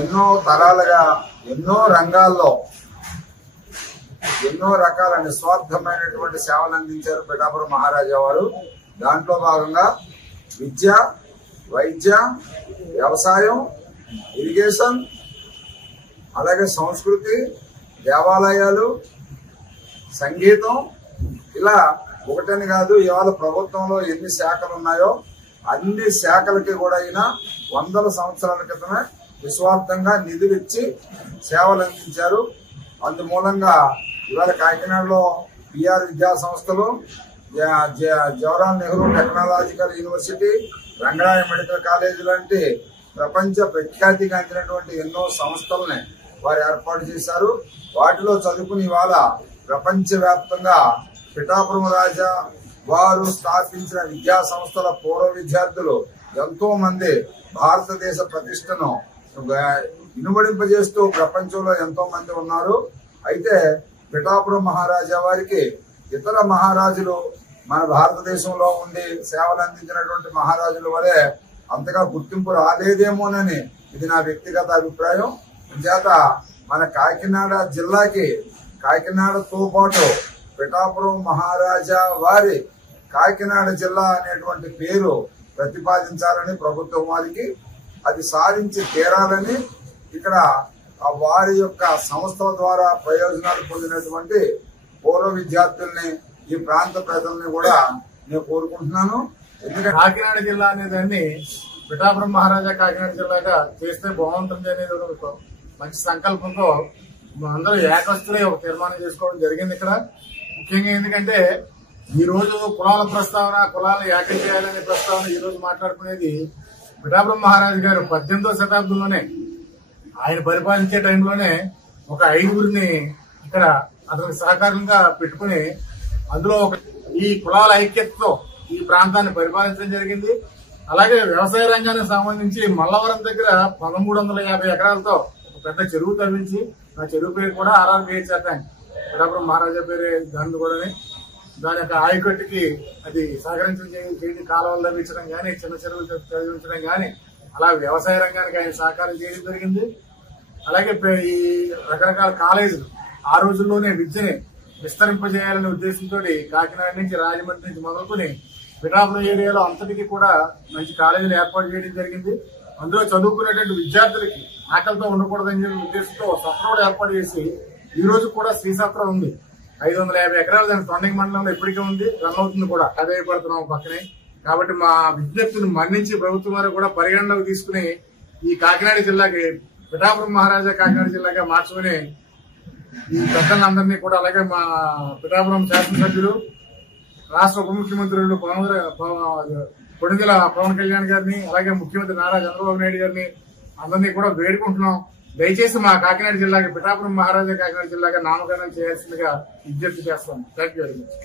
ఎన్నో తరాలుగా ఎన్నో రంగాల్లో ఎన్నో రకాల నిస్వార్థమైనటువంటి సేవలు అందించారు పిఠాపురం మహారాజా వారు. దాంట్లో భాగంగా విద్య, వైద్య, వ్యవసాయం, ఇరిగేషన్, అలాగే సంస్కృతి, దేవాలయాలు, సంగీతం, ఇలా ఒకటని కాదు ఇవాళ ప్రభుత్వంలో ఎన్ని శాఖలు ఉన్నాయో అన్ని శాఖలకి కూడా అయిన వందల సంవత్సరాల క్రితమే నిస్వార్థంగా నిధులు ఇచ్చి సేవలు అందించారు. అందుమూలంగా ఇవాళ కాకినాడలో పిఆర్ విద్యా సంస్థలు, Jawaharlal Nehru technological university, Rangaraya medical college లాంటి ప్రపంచ ప్రఖ్యాతిగాంచినటువంటి ఎన్నో సంస్థలని వారు ఏర్పాటు చేశారు. వాటిలో చదువుకుని ఇవాళ ప్రపంచవ్యాప్తంగా పిఠాపురం రాజా వారు స్థాపించిన విద్యా సంస్థల పూర్వ విద్యార్థులు ఎంతో మంది భారతదేశ ప్రతిష్టను ఇనుమడింపజేస్తూ ప్రపంచంలో ఎంతో మంది ఉన్నారు. అయితే పిఠాపురం మహారాజా వారికి ఇతర మహారాజులు మన భారతదేశంలో ఉండి సేవలు అందించినటువంటి మహారాజుల వలె అంతగా గుర్తింపు రాలేదేమోనని ఇది నా వ్యక్తిగత అభిప్రాయం. చేత మన కాకినాడ జిల్లాకి కాకినాడతో పాటు పిఠాపురం మహారాజా వారి కాకినాడ జిల్లా అనేటువంటి పేరు ప్రతిపాదించాలని ప్రభుత్వం వారికి, అది సాధించి తీరాలని ఇక్కడ వారి యొక్క సంస్థల ద్వారా ప్రయోజనాలు పొందినటువంటి పూర్వ విద్యార్థుల్ని ఈ ప్రాంత ప్రజల్ని కూడా నేను కోరుకుంటున్నాను. ఎందుకంటే కాకినాడ జిల్లా అనేదాన్ని పిఠాపురం మహారాజా కాకినాడ జిల్లాగా చేస్తే బాగుంటుంది అనేది ఒక మంచి సంకల్పంతో అందరూ ఏకస్తులే ఒక తీర్మానం చేసుకోవడం జరిగింది ఇక్కడ. ముఖ్యంగా ఎందుకంటే ఈ రోజు కులాల ప్రస్తావన, కులాలను ఏకం చేయాలనే ప్రస్తావన ఈ రోజు మాట్లాడుకునేది పిఠాపురం మహారాజు గారు 18వ శతాబ్దంలోనే ఆయన పరిపాలించే టైంలోనే ఒక 5గురిని ఇక్కడ అతనికి సహకారంగా పెట్టుకుని అందులో ఈ కులాల ఐక్యతతో ఈ ప్రాంతాన్ని పరిపాలించడం జరిగింది. అలాగే వ్యవసాయ రంగానికి సంబంధించి మల్లవరం దగ్గర 1350 ఎకరాలతో ఒక పెద్ద చెరువు తవ్వించి, ఆ చెరువు పేరు కూడా ఆర్ఆర్బిహెచ్ ట్యాంక్, పిఠాపురం మహారాజా పేరు దాన్ని కూడా దాని యొక్క ఆయకట్టుకి అది సహకరించడం చేసి కాలువలు తవ్వించడం కానీ, చిన్న చెరువులు తవ్వించడం కానీ, అలా వ్యవసాయ రంగానికి ఆయన సహకారం చేయడం జరిగింది. అలాగే ఈ రకరకాల కాలేజీలు ఆ రోజుల్లోనే విద్యని విస్తరింపజేయాలనే ఉద్దేశంతో కాకినాడ నుంచి, రాజమండ్రి నుంచి మొదలుకొని పిఠాపురం ఏరియాలో అంతటికీ కూడా మంచి కాలేజీలు ఏర్పాటు చేయడం జరిగింది. అందులో చదువుకునేటువంటి విద్యార్థులకి ఆకలితో ఉండకూడదని ఉద్దేశంతో సత్రం కూడా ఏర్పాటు చేసి ఈ రోజు కూడా శ్రీ సత్రం ఉంది. 550 ఎకరాలు దాని తొండంగి మండలంలో ఇప్పటికే ఉంది, రన్ అవుతుంది కూడా, ఆదాయపడుతున్నాం పక్కనే. కాబట్టి మా విజ్ఞప్తిని మన్నించి ప్రభుత్వం వారు కూడా పరిగణలోకి తీసుకుని ఈ కాకినాడ జిల్లాకి పిఠాపురం మహారాజా కాకినాడ జిల్లాగా మార్చుకుని ఈ పెద్దలందరినీ కూడా, అలాగే మా పిఠాపురం శాసనసభ్యులు, రాష్ట్ర ఉప ముఖ్యమంత్రులు కొణిదెల పవన్ కళ్యాణ్ గారిని, అలాగే ముఖ్యమంత్రి నారా చంద్రబాబు నాయుడు గారిని అందరినీ కూడా వేడుకుంటున్నాం. దయచేసి మా కాకినాడ జిల్లాకి పిఠాపురం మహారాజా కాకినాడ జిల్లాగా నామకరణం చేయాల్సిందిగా విజ్ఞప్తి చేస్తాం. Thank you very much.